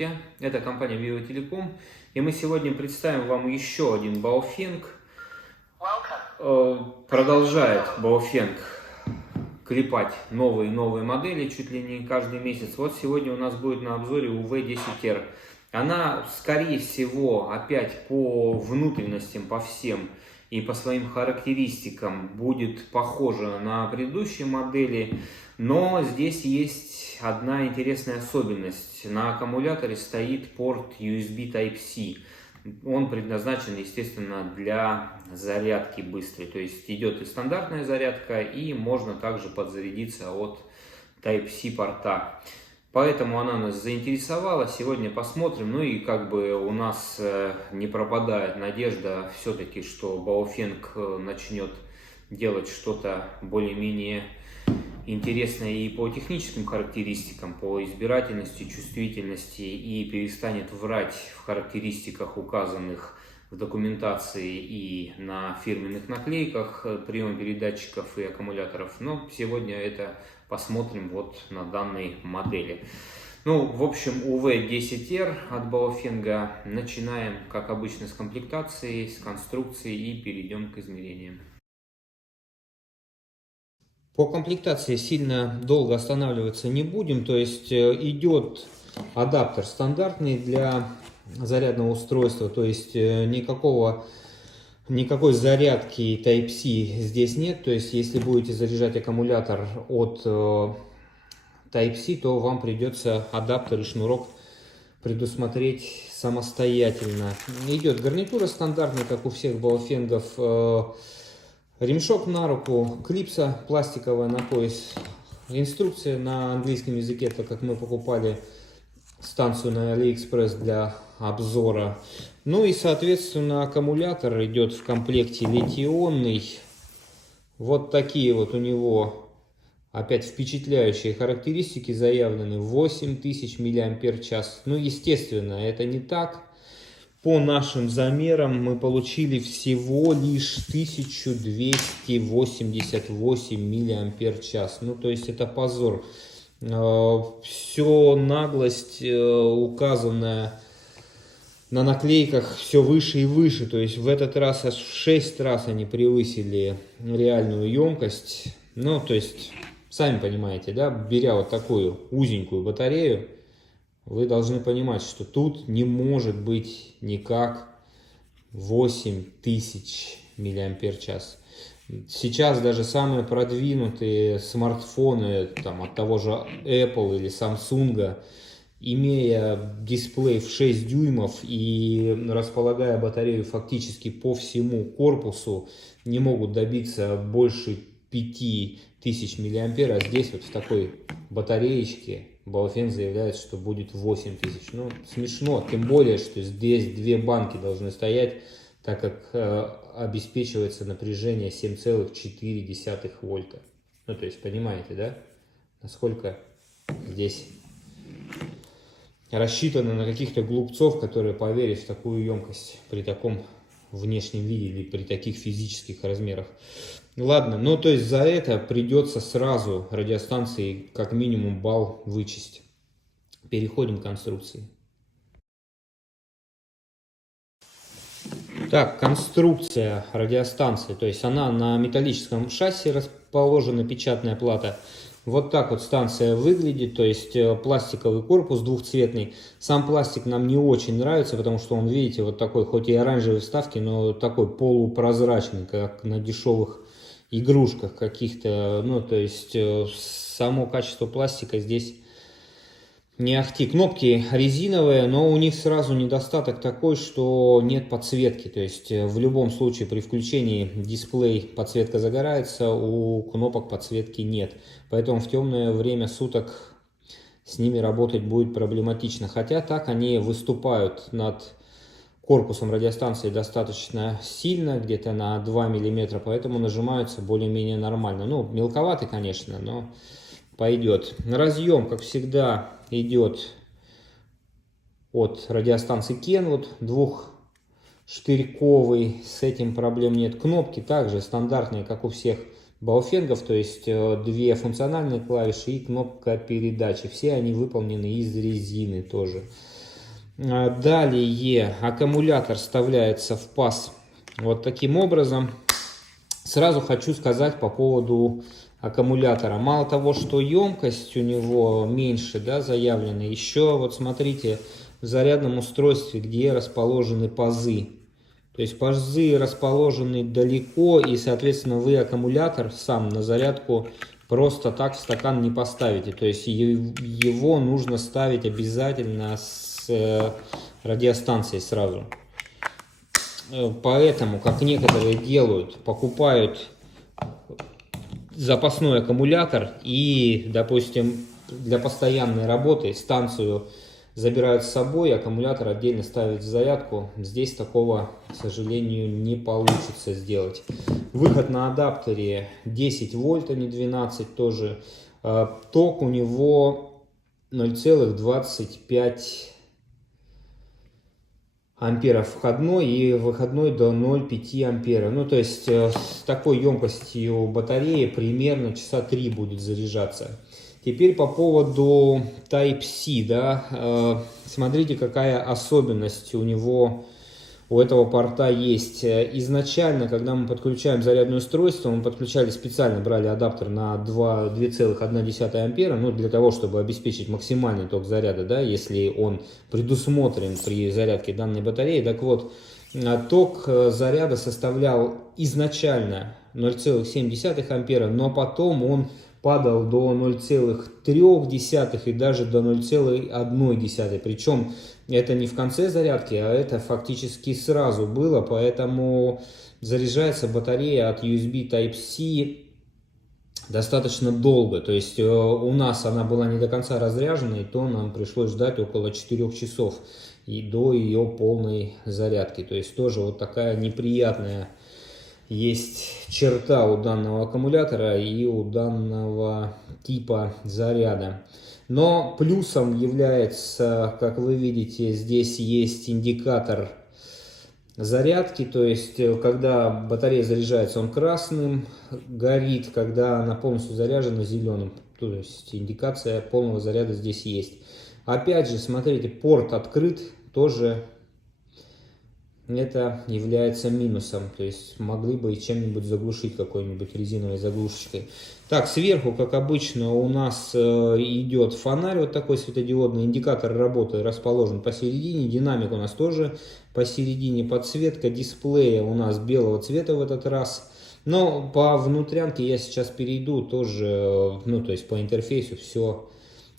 Здравствуйте, это компания Vivo Telecom, и мы сегодня представим вам еще один Baofeng. Продолжает Baofeng клепать новые модели чуть ли не каждый месяц. Вот сегодня у нас будет на обзоре UV10R. Она, скорее всего, опять по внутренностям, по всем и по своим характеристикам будет похожа на предыдущие модели, но здесь есть одна интересная особенность. На аккумуляторе стоит порт USB Type-C. Он предназначен, естественно, для зарядки быстрой. То есть идет и стандартная зарядка, и можно также подзарядиться от Type-C порта. Поэтому она нас заинтересовала. Сегодня посмотрим. Ну и как бы у нас не пропадает надежда все-таки, что Baofeng начнет делать что-то более-менее интересное и по техническим характеристикам, по избирательности, чувствительности, и перестанет врать в характеристиках, указанных в документации и на фирменных наклейках приемопередатчиков и аккумуляторов. Но сегодня это посмотрим вот на данной модели. Ну, в общем, UV10R от Baofeng. Начинаем, как обычно, с комплектации, с конструкции и перейдем к измерениям. По комплектации сильно долго останавливаться не будем, то есть идет адаптер стандартный для зарядного устройства, то есть никакой зарядки Type-C здесь нет, то есть если будете заряжать аккумулятор от Type-C, то вам придется адаптер и шнурок предусмотреть самостоятельно. Идет гарнитура стандартная, как у всех Baofeng'ов. Ремешок на руку, клипса пластиковая на пояс, инструкция на английском языке, так как мы покупали станцию на AliExpress для обзора. Ну и, соответственно, аккумулятор идет в комплекте литий-ионный. Вот такие вот у него опять впечатляющие характеристики заявлены. 8000 мАч. Ну, естественно, это не так. По нашим замерам мы получили всего лишь 1288 мАч. Ну, то есть это позор. Все наглость, указанная на наклейках, все выше и выше. То есть в этот раз аж в 6 раз они превысили реальную емкость. Ну, то есть, сами понимаете, да, беря вот такую узенькую батарею, вы должны понимать, что тут не может быть никак 8000 мАч. Сейчас даже самые продвинутые смартфоны там, от того же Apple или Samsung, имея дисплей в 6 дюймов и располагая батарею фактически по всему корпусу, не могут добиться больше 5000 мА, а здесь вот в такой батареечке Baofeng заявляет, что будет 8000. Ну, смешно, тем более, что здесь две банки должны стоять, так как обеспечивается напряжение 7,4 вольта. Ну, то есть, понимаете, да, насколько здесь рассчитано на каких-то глупцов, которые поверят в такую емкость при таком внешнем виде или при таких физических размерах. Ладно, ну то есть за это придется сразу радиостанции как минимум балл вычесть. Переходим к конструкции. Так, конструкция радиостанции, то есть она на металлическом шасси расположена, печатная плата. Вот так вот станция выглядит, то есть пластиковый корпус двухцветный. Сам пластик нам не очень нравится, потому что он, видите, вот такой, хоть и оранжевой вставки, но такой полупрозрачный, как на дешевых игрушках каких-то. Ну, то есть само качество пластика здесь не ахти. Кнопки резиновые, но у них сразу недостаток такой, что нет подсветки. То есть в любом случае при включении дисплей подсветка загорается, у кнопок подсветки нет. Поэтому в темное время суток с ними работать будет проблематично. Хотя так они выступают над корпусом радиостанции достаточно сильно, где-то на 2 мм, поэтому нажимаются более-менее нормально. Ну, мелковаты, конечно, но пойдет. Разъем, как всегда, идет от радиостанции Kenwood, двухштырьковый, с этим проблем нет. Кнопки также стандартные, как у всех Baofeng'ов, то есть две функциональные клавиши и кнопка передачи. Все они выполнены из резины тоже. Далее аккумулятор вставляется в паз вот таким образом. Сразу хочу сказать по поводу аккумулятора. Мало того, что емкость у него меньше, да, заявлена, еще вот смотрите в зарядном устройстве, где расположены пазы. То есть пазы расположены далеко, и, соответственно, вы аккумулятор сам на зарядку просто так в стакан не поставите. То есть его нужно ставить обязательно с радиостанцией сразу. Поэтому, как некоторые делают, покупают запасной аккумулятор и, допустим, для постоянной работы станцию забирают с собой, аккумулятор отдельно ставят в зарядку. Здесь такого, к сожалению, не получится сделать. Выход на адаптере 10 вольт, а не 12 тоже. Ток у него 0,25 ампера входной и выходной до 0,5 ампера. Ну, то есть с такой емкостью батареи примерно часа 3 будет заряжаться. Теперь по поводу Type-C, да, смотрите, какая особенность у него, у этого порта есть. Изначально, когда мы подключаем зарядное устройство, мы подключали специально, брали адаптер на 2,1 ампера, ну, для того, чтобы обеспечить максимальный ток заряда, да, если он предусмотрен при зарядке данной батареи. Так вот, ток заряда составлял изначально 0,7 ампера, но потом он падал до 0,3 и даже до 0,1. Причем это не в конце зарядки, а это фактически сразу было, поэтому заряжается батарея от USB Type-C достаточно долго. То есть у нас она была не до конца разряжена, и то нам пришлось ждать около 4 часов и до ее полной зарядки. То есть тоже вот такая неприятная есть черта у данного аккумулятора и у данного типа заряда. Но плюсом является, как вы видите, здесь есть индикатор зарядки, то есть когда батарея заряжается, он красным горит, когда она полностью заряжена, зеленым. То есть индикация полного заряда здесь есть. Опять же, смотрите, порт открыт, тоже это является минусом, то есть могли бы чем-нибудь заглушить, какой-нибудь резиновой заглушечкой. Так, сверху, как обычно, у нас идет фонарь вот такой светодиодный, индикатор работы расположен посередине, динамик у нас тоже посередине, подсветка дисплея у нас белого цвета в этот раз. Но по внутрянке я сейчас перейду тоже, ну, то есть по интерфейсу все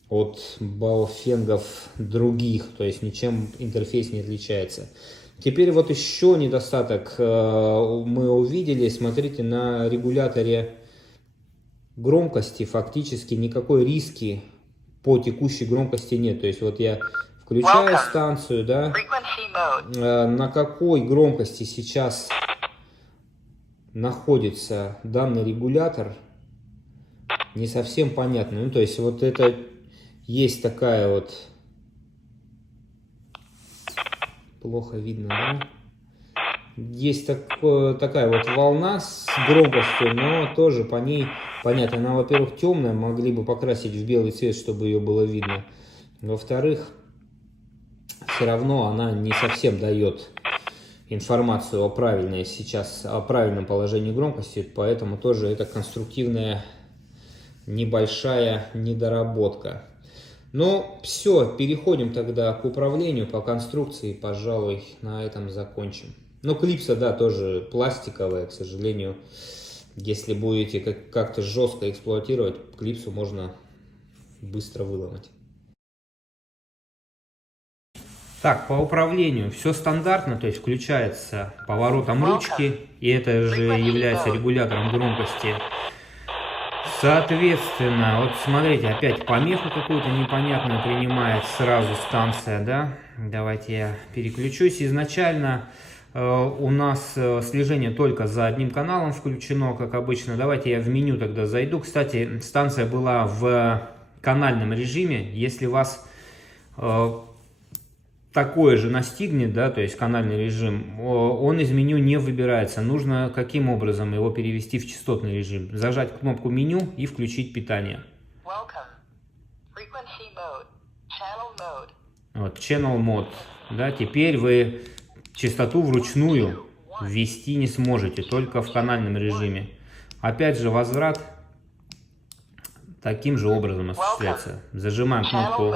от баофенгов других, то есть ничем интерфейс не отличается. Теперь вот еще недостаток мы увидели, смотрите, на регуляторе громкости фактически никакой риски по текущей громкости нет. То есть вот я включаю станцию, да, на какой громкости сейчас находится данный регулятор, не совсем понятно. Ну, то есть вот это есть такая вот... Плохо видно, да? Есть такая вот волна с громкостью, но тоже по ней понятно. Она, во-первых, темная, могли бы покрасить в белый цвет, чтобы ее было видно. Во-вторых, все равно она не совсем дает информацию о правильной сейчас, о правильном положении громкости, поэтому тоже это конструктивная небольшая недоработка. Ну, все, переходим тогда к управлению по конструкции, пожалуй, на этом закончим. Ну, клипса, да, тоже пластиковая, к сожалению. Если будете как-то жестко эксплуатировать, клипсу можно быстро выломать. Так, по управлению все стандартно, то есть включается поворотом ручки, и это же является регулятором громкости. Соответственно, вот смотрите, опять помеху какую-то непонятную принимает сразу станция, да? Давайте я переключусь. Изначально у нас слежение только за одним каналом включено, как обычно. Давайте я в меню тогда зайду. Кстати, станция была в канальном режиме. Если вас такое же настигнет, да, то есть канальный режим, он из меню не выбирается. Нужно каким образом его перевести в частотный режим? Зажать кнопку меню и включить питание. Вот, Channel Mode. Да, теперь вы частоту вручную ввести не сможете, только в канальном режиме. Опять же, возврат таким же образом осуществляется. Зажимаем кнопку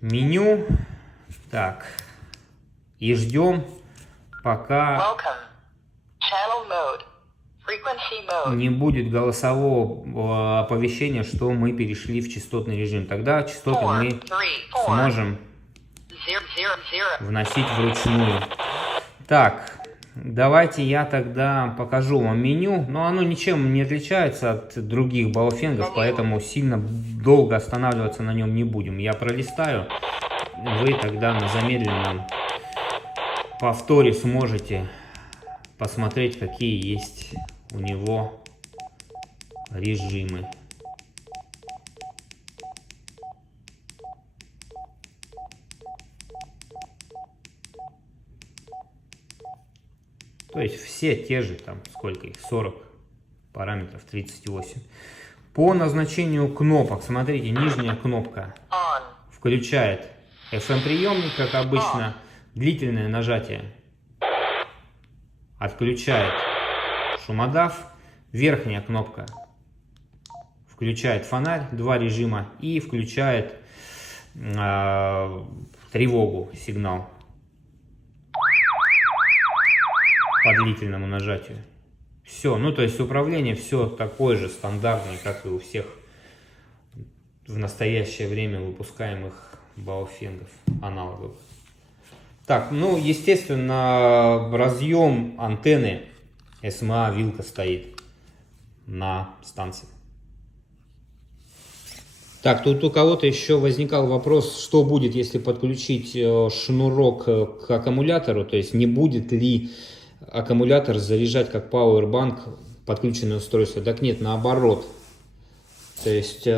меню. Так. И ждем, пока не будет голосового оповещения, что мы перешли в частотный режим. Тогда частоты мы сможем вносить вручную. Так, давайте я тогда покажу вам меню. Но оно ничем не отличается от других баофенгов, поэтому сильно долго останавливаться на нем не будем. Я пролистаю. Вы тогда на замедленном повторе сможете посмотреть, какие есть у него режимы. То есть все те же, там сколько их, 40 параметров, 38. По назначению кнопок, смотрите, нижняя кнопка включает FM-приемник, как обычно, длительное нажатие отключает шумодав, верхняя кнопка включает фонарь, два режима, и включает тревогу, сигнал по длительному нажатию. Все, ну то есть управление все такое же стандартное, как и у всех в настоящее время выпускаемых баофенгов аналоговых. Так, ну естественно, разъем антенны SMA вилка стоит на станции. Так, тут у кого-то еще возникал вопрос, что будет, если подключить шнурок к аккумулятору, то есть не будет ли аккумулятор заряжать как пауэрбанк подключенное устройство. Так нет, наоборот. То есть,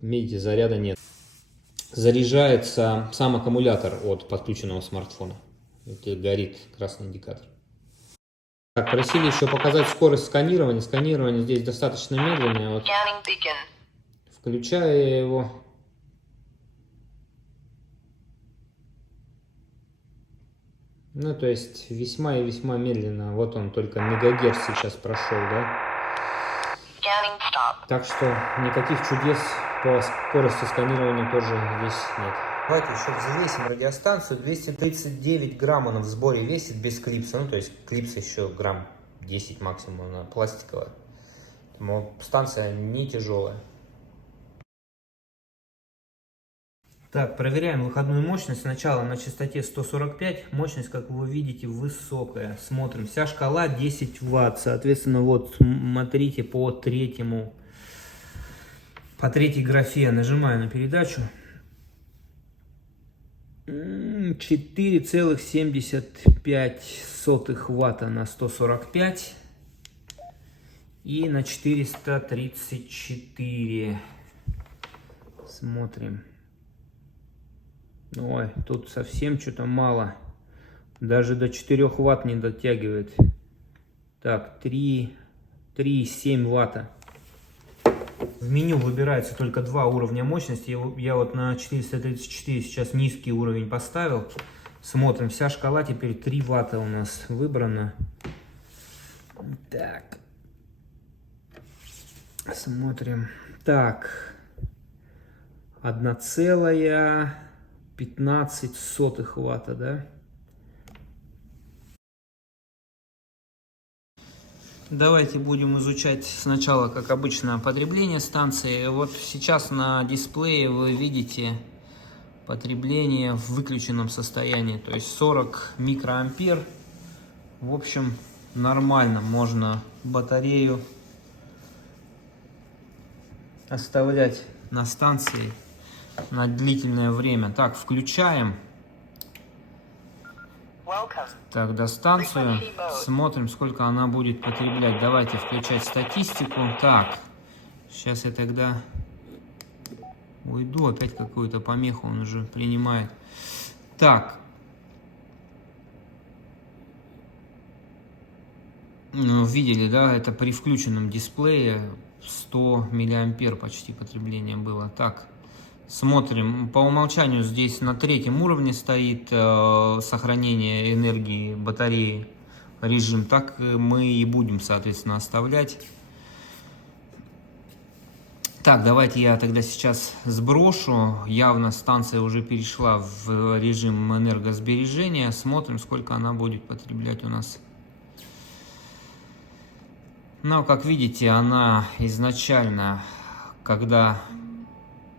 видите, заряда нет. Заряжается сам аккумулятор от подключенного смартфона. Это горит красный индикатор. Так, просили еще показать скорость сканирования. Сканирование здесь достаточно медленное. Вот. Включаю его. Ну, то есть весьма и весьма медленно. Вот он только мегагерц сейчас прошел, да? Так что никаких чудес по скорости сканирования тоже здесь нет. Давайте еще взвесим радиостанцию. 239 грамм она в сборе весит без клипса. Ну, то есть клипс еще грамм 10 максимум, она пластиковая. Поэтому станция не тяжелая. Так, проверяем выходную мощность. Сначала на частоте 145. Мощность, как вы видите, высокая. Смотрим. Вся шкала 10 Вт. Соответственно, вот смотрите по третьей графе. Нажимаю на передачу. 4,75 Ватта на 145. И на 434. Смотрим. Ой, тут совсем что-то мало. Даже до 4 Ватт не дотягивает. Так, 3,7 Ватта. В меню выбирается только два уровня мощности. Я вот на 434 сейчас низкий уровень поставил. Смотрим, вся шкала теперь 3 Ватта у нас выбрана. Так. Смотрим. Так. 1,15 Ватта, да? Давайте будем изучать сначала, как обычно, потребление станции. Вот сейчас на дисплее вы видите потребление в выключенном состоянии, то есть 40 микроампер. В общем, нормально, можно батарею оставлять на станции на длительное время. Так, включаем тогда станцию, смотрим, сколько она будет потреблять. Давайте включать статистику. Так, сейчас я тогда уйду, опять какую-то помеху он уже принимает. Так, ну, видели, да, это при включенном дисплее 100 миллиампер почти потребление было. Так, смотрим. По умолчанию здесь на 3-м уровне стоит сохранение энергии батареи режим. Так мы и будем, соответственно, оставлять. Так, давайте я тогда сейчас сброшу. Явно станция уже перешла в режим энергосбережения. Смотрим, сколько она будет потреблять у нас. Но, как видите, она изначально, когда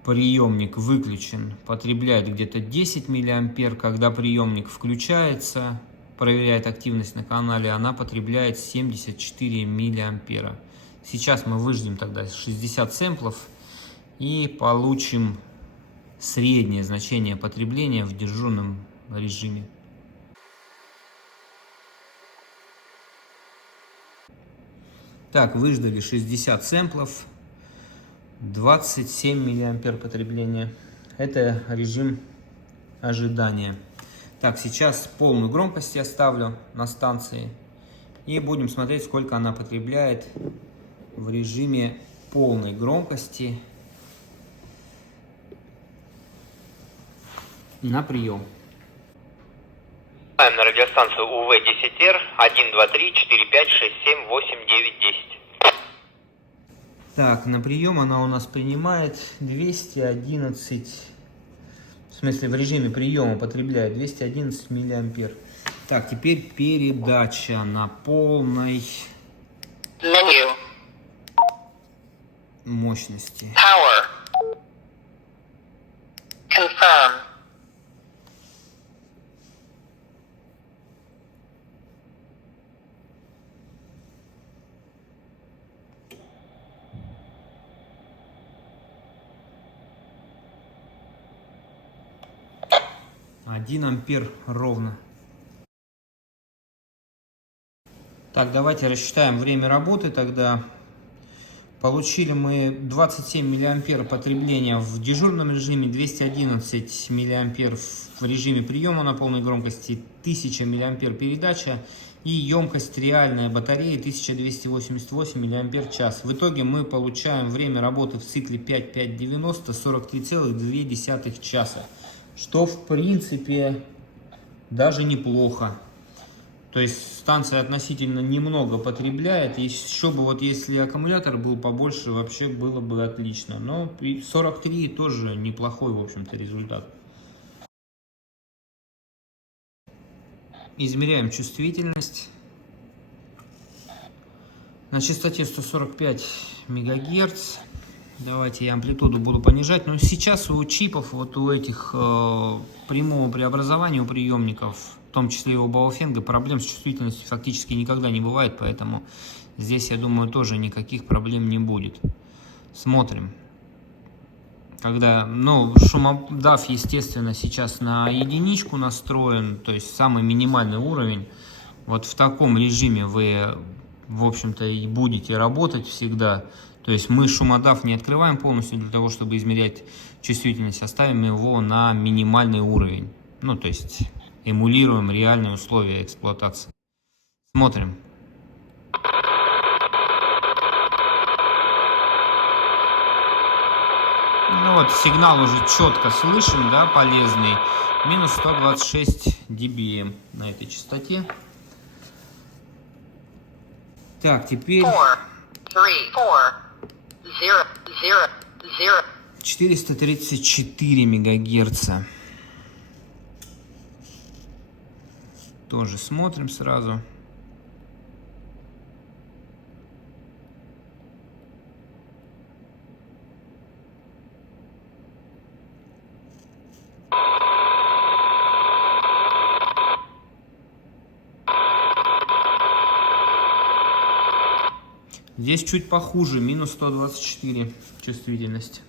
приемник выключен, потребляет где-то 10 миллиампер. Когда приемник включается, проверяет активность на канале, она потребляет 74 миллиампера. Сейчас мы выждем тогда 60 сэмплов и получим среднее значение потребления в дежурном режиме. Так, выждали 60 сэмплов, 27 миллиампер потребления. Это режим ожидания. Так, сейчас полную громкость я ставлю на станции и будем смотреть, сколько она потребляет в режиме полной громкости на прием. На радиостанцию УВ-10Р 1, 2, 3, 4, 5, 6, 7, 8, 9, 10. Так, на прием она у нас принимает 211, в смысле в режиме приема потребляет 211 миллиампер. Так, теперь передача на полной мощности. Power. Confirm. Один ампер ровно. Так, давайте рассчитаем время работы тогда. Получили мы 27 миллиампер потребления в дежурном режиме, 211 миллиампер в режиме приема на полной громкости, 1000 миллиампер передача и емкость реальной батареи 1288 миллиампер час. В итоге мы получаем время работы в цикле 5-5-90 43,2 часа, что в принципе даже неплохо. То есть станция относительно немного потребляет. Еще бы вот если аккумулятор был побольше, вообще было бы отлично. Но 43 тоже неплохой, в общем-то, результат. Измеряем чувствительность. На частоте 145 МГц. Давайте я амплитуду буду понижать. Но сейчас у чипов, вот у этих прямого преобразования, у приемников, в том числе и у Baofeng, проблем с чувствительностью фактически никогда не бывает, поэтому здесь, я думаю, тоже никаких проблем не будет. Смотрим. Когда, шумодав, естественно, сейчас на единичку настроен, то есть самый минимальный уровень. Вот в таком режиме вы, в общем-то, и будете работать всегда. То есть мы шумодав не открываем полностью для того, чтобы измерять чувствительность, оставим его на минимальный уровень. То есть эмулируем реальные условия эксплуатации. Смотрим. Вот сигнал уже четко слышим, да, полезный. Минус 126 dBm на этой частоте. Так, теперь 434 мегагерца. Тоже смотрим сразу. Здесь чуть похуже, минус 124 чувствительность.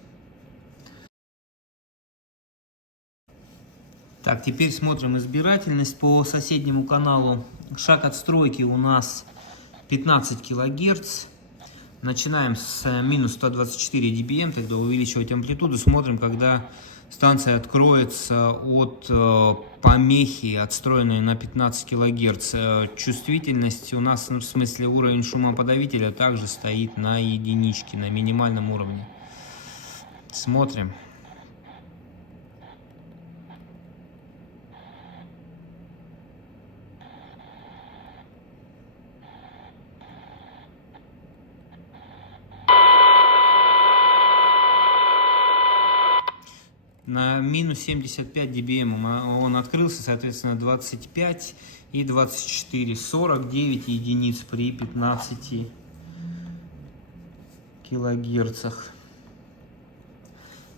Так, теперь смотрим избирательность по соседнему каналу. Шаг отстройки у нас 15 кГц. Начинаем с минус 124 dBm, тогда увеличивать амплитуду. Смотрим, когда станция откроется от помехи, отстроенной на 15 кГц. Чувствительность у нас, в смысле уровень шумоподавителя, также стоит на единичке, на минимальном уровне. Смотрим. На минус 75 dBm он открылся, соответственно, 25 и 24, 49 единиц при 15 килогерцах.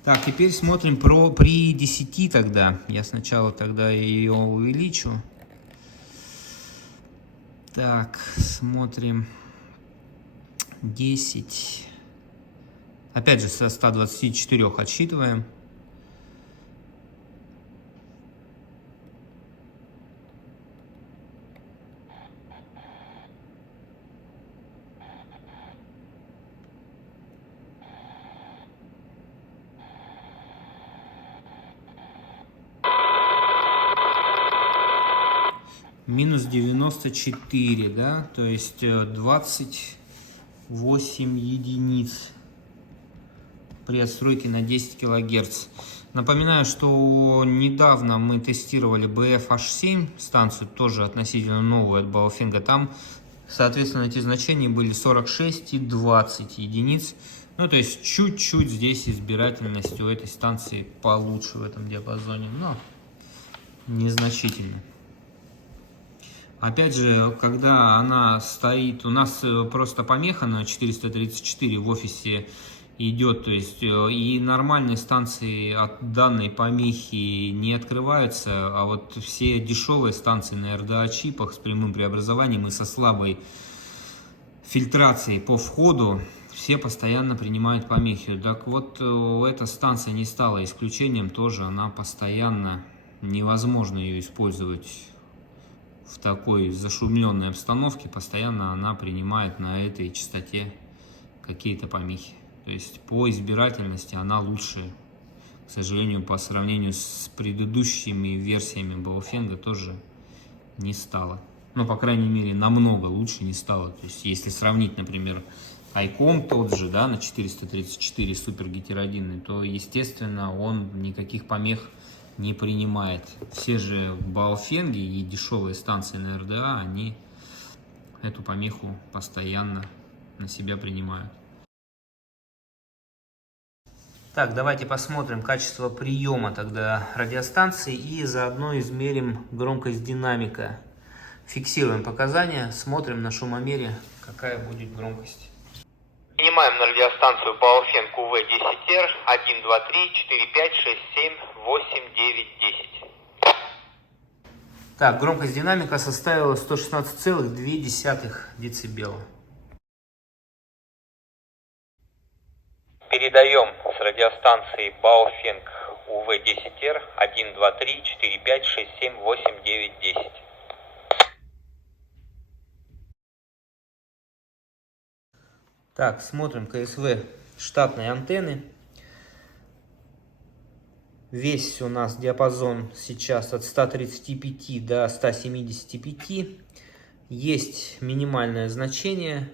Так, теперь смотрим при 10 тогда. Я сначала тогда ее увеличу. Так, смотрим. 10. Опять же, со 124 отсчитываем. Минус 94, да, то есть 28 единиц при отстройке на 10 кГц. Напоминаю, что недавно мы тестировали BF-H7 станцию, тоже относительно новую от Baofeng. Там, соответственно, эти значения были 46 и 20 единиц. Ну, то есть чуть-чуть здесь избирательность у этой станции получше в этом диапазоне, но незначительно. Опять же, когда она стоит, у нас просто помеха на 434 в офисе идет, то есть и нормальные станции от данной помехи не открываются, а вот все дешевые станции на RDA чипах с прямым преобразованием и со слабой фильтрацией по входу, все постоянно принимают помехи. Так вот, эта станция не стала исключением, тоже она постоянно, невозможно ее использовать в такой зашумленной обстановке, постоянно она принимает на этой частоте какие-то помехи. То есть по избирательности она лучше, к сожалению, по сравнению с предыдущими версиями Baofeng тоже не стала. Ну, по крайней мере, намного лучше не стала. То есть если сравнить, например, ICOM тот же, да, на 434 супер гетеродинный, то, естественно, он никаких помех не принимает. Все же Baofeng и дешевые станции на RDA, они эту помеху постоянно на себя принимают. Так, давайте посмотрим качество приема тогда радиостанции и заодно измерим громкость динамика. Фиксируем показания, смотрим на шумомере, какая будет громкость. Принимаем на радиостанцию Baofeng UV10R 1, 2, 3, 4, 5, 6, 7, 8, 9, 10. Так, громкость динамика составила 116,2 дБ. Передаем с радиостанции Baofeng UV10R 1, 2, 3, 4, 5, 6, 7, 8, 9, 10. Так, смотрим КСВ штатной антенны. Весь у нас диапазон сейчас от 135 до 175. Есть минимальное значение.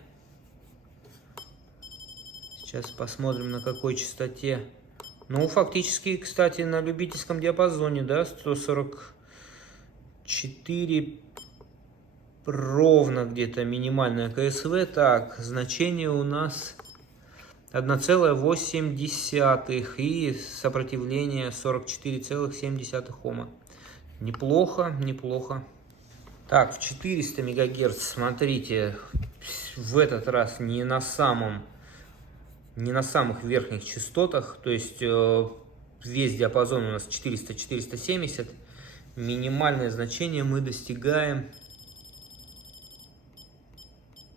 Сейчас посмотрим, на какой частоте. Ну, фактически, кстати, на любительском диапазоне, да, 144 ровно где-то минимальная КСВ. Так, значение у нас 1,8 и сопротивление 44,7 Ома. Неплохо, неплохо. Так, в 400 МГц, смотрите, в этот раз не на самых верхних частотах, то есть весь диапазон у нас 400-470. Минимальное значение мы достигаем.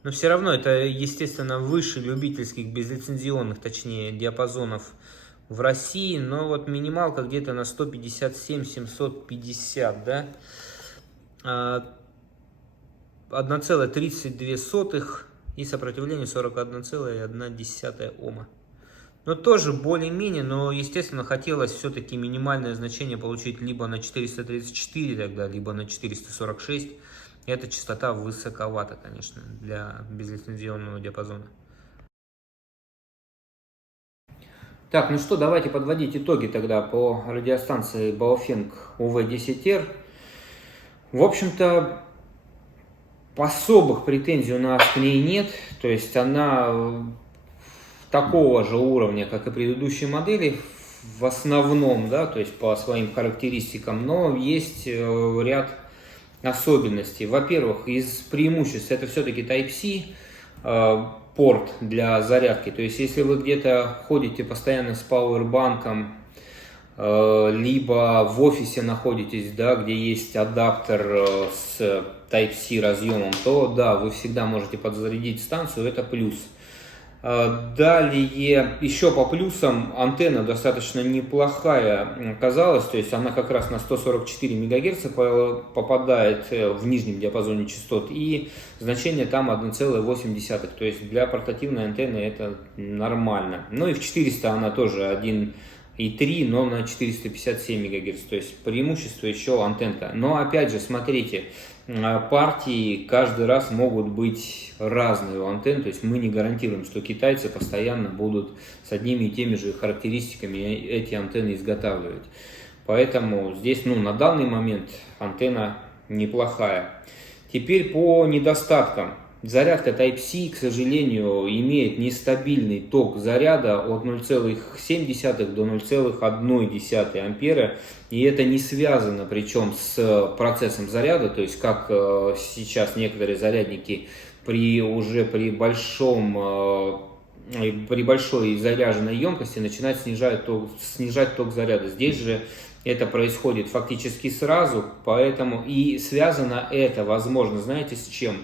Но все равно это, естественно, выше любительских, безлицензионных, точнее, диапазонов в России. Но вот минималка где-то на 157-750, да. 1,32 и сопротивление 41,1 Ома. Но тоже более-менее, но, естественно, хотелось все-таки минимальное значение получить либо на 434 тогда, либо на 446. Эта частота высоковата, конечно, для безлицензионного диапазона. Так, ну что, давайте подводить итоги тогда по радиостанции Baofeng UV10R. В общем-то, особых претензий у нас к ней нет, то есть она такого же уровня, как и предыдущие модели, в основном, да, то есть по своим характеристикам, но есть ряд особенностей. Во-первых, из преимуществ это все-таки Type-C порт для зарядки, то есть если вы где-то ходите постоянно с пауэрбанком, либо в офисе находитесь, да, где есть адаптер с Type-C разъемом, то да, вы всегда можете подзарядить станцию, это плюс. Далее, еще по плюсам, антенна достаточно неплохая оказалась, то есть она как раз на 144 МГц попадает в нижнем диапазоне частот, и значение там 1,8, то есть для портативной антенны это нормально. Ну и в 400 она тоже 1,3, но на 457 МГц, то есть преимущество еще антенка. Но опять же, смотрите, партии каждый раз могут быть разные у антенн, то есть мы не гарантируем, что китайцы постоянно будут с одними и теми же характеристиками эти антенны изготавливать. Поэтому здесь, на данный момент антенна неплохая. Теперь по недостаткам. Зарядка Type-C, к сожалению, имеет нестабильный ток заряда от 0,7 до 0,1 ампера, и это не связано причем с процессом заряда, то есть как сейчас некоторые зарядники при большой заряженной емкости начинают снижать ток заряда. Здесь же это происходит фактически сразу, поэтому и связано это, возможно, знаете, с чем?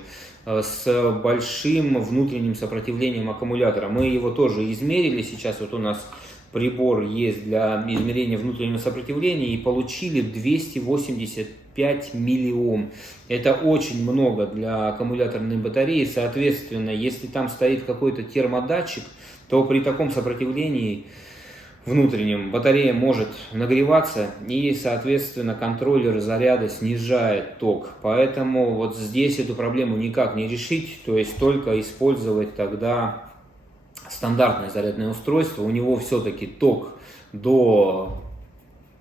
С большим внутренним сопротивлением аккумулятора. Мы его тоже измерили, сейчас вот у нас прибор есть для измерения внутреннего сопротивления, и получили 285 миллиом. Это очень много для аккумуляторной батареи, соответственно, если там стоит какой-то термодатчик, то при таком сопротивлении внутреннем батарея может нагреваться, и, соответственно, контроллер заряда снижает ток. Поэтому вот здесь эту проблему никак не решить, то есть только использовать тогда стандартное зарядное устройство. У него все-таки ток до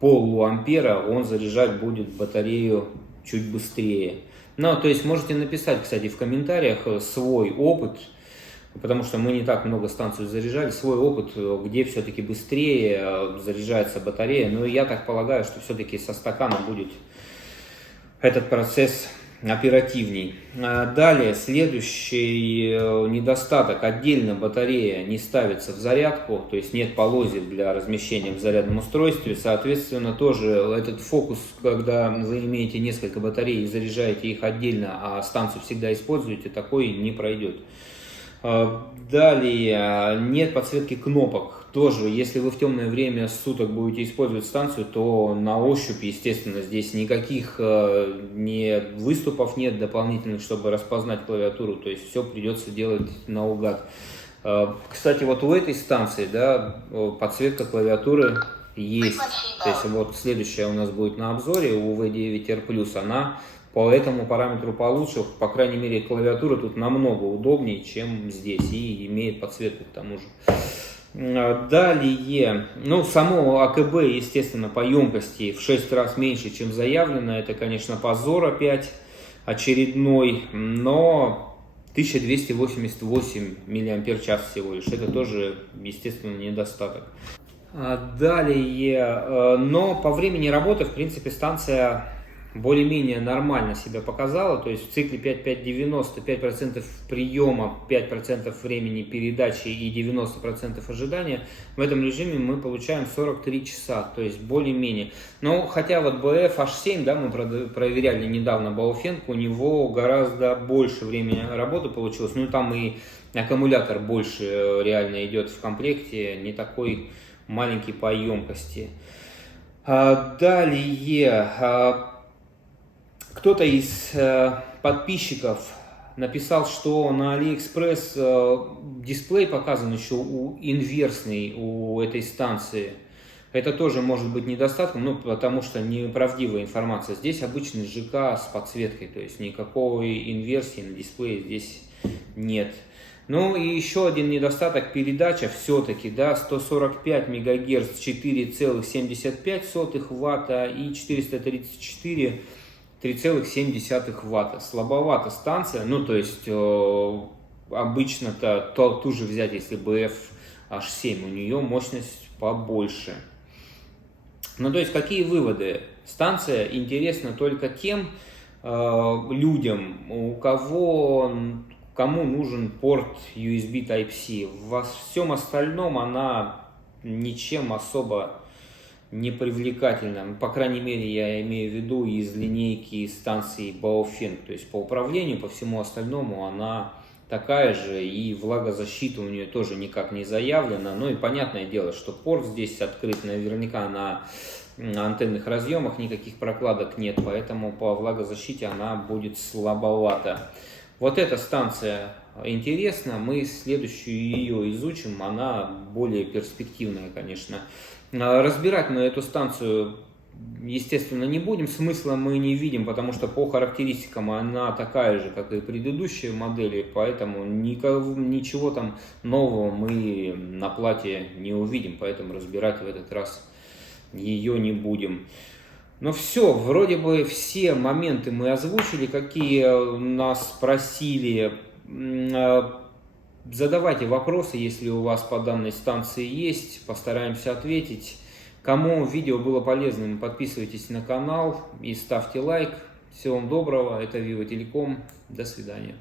полуампера, он заряжать будет батарею чуть быстрее. Ну, то есть можете написать, кстати, в комментариях свой опыт, потому что мы не так много станций заряжали, свой опыт, где все-таки быстрее заряжается батарея. Но я так полагаю, что все-таки со стакана будет этот процесс оперативней. Далее, следующий недостаток. Отдельно батарея не ставится в зарядку, то есть нет полозьев для размещения в зарядном устройстве. Соответственно, тоже этот фокус, когда вы имеете несколько батарей и заряжаете их отдельно, а станцию всегда используете, такой не пройдет. Далее, нет подсветки кнопок. Тоже, если вы в темное время суток будете использовать станцию, то на ощупь, естественно, здесь никаких выступов нет дополнительных, чтобы распознать клавиатуру. То есть все придется делать наугад. Кстати, вот у этой станции, да, подсветка клавиатуры есть. То есть вот следующая у нас будет на обзоре, у UV9R+, она по этому параметру получше, по крайней мере, клавиатура тут намного удобнее, чем здесь, и имеет подсветку к тому же. Далее, само АКБ, естественно, по емкости в 6 раз меньше, чем заявлено. Это, конечно, позор опять очередной, но 1288 мАч всего лишь. Это тоже, естественно, недостаток. Далее, но по времени работы, в принципе, станция более-менее нормально себя показала, то есть в цикле 5-5-90 5% приема, 5% времени передачи и 90% ожидания. В этом режиме мы получаем 43 часа, то есть более-менее. Но хотя вот BF-H7, да, мы проверяли недавно Baofeng, у него гораздо больше времени работы получилось, там и аккумулятор больше реально идет в комплекте, не такой маленький по емкости. Далее, кто-то из подписчиков написал, что на Алиэкспресс дисплей показан еще инверсный у этой станции. Это тоже может быть недостатком, ну, потому что неправдивая информация. Здесь обычный ЖК с подсветкой, то есть никакой инверсии на дисплее здесь нет. Ну и еще один недостаток — передача все-таки, да, 145 МГц 4,75 Ватта и 434 3,7 Ватта. Слабовата станция, ну то есть обычно-то ту же взять, если BF-H7, у нее мощность побольше. Ну то есть какие выводы? Станция интересна только тем людям, кому нужен порт USB Type-C. Во всем остальном она ничем особо не привлекательна. По крайней мере, я имею в виду из линейки станций Baofeng. То есть по управлению, по всему остальному она такая же, и влагозащита у нее тоже никак не заявлена. Ну и понятное дело, что порт здесь открыт наверняка на антенных разъемах, никаких прокладок нет, поэтому по влагозащите она будет слабовата. Вот эта станция интересна, мы следующую ее изучим, она более перспективная, конечно. Разбирать мы эту станцию, естественно, не будем, смысла мы не видим, потому что по характеристикам она такая же, как и предыдущие модели, поэтому ничего там нового мы на плате не увидим, поэтому разбирать в этот раз ее не будем. Ну все, вроде бы все моменты мы озвучили, какие нас просили. Задавайте вопросы, если у вас по данной станции есть, постараемся ответить. Кому видео было полезным, подписывайтесь на канал и ставьте лайк. Всего вам доброго, это Vivo Telecom, до свидания.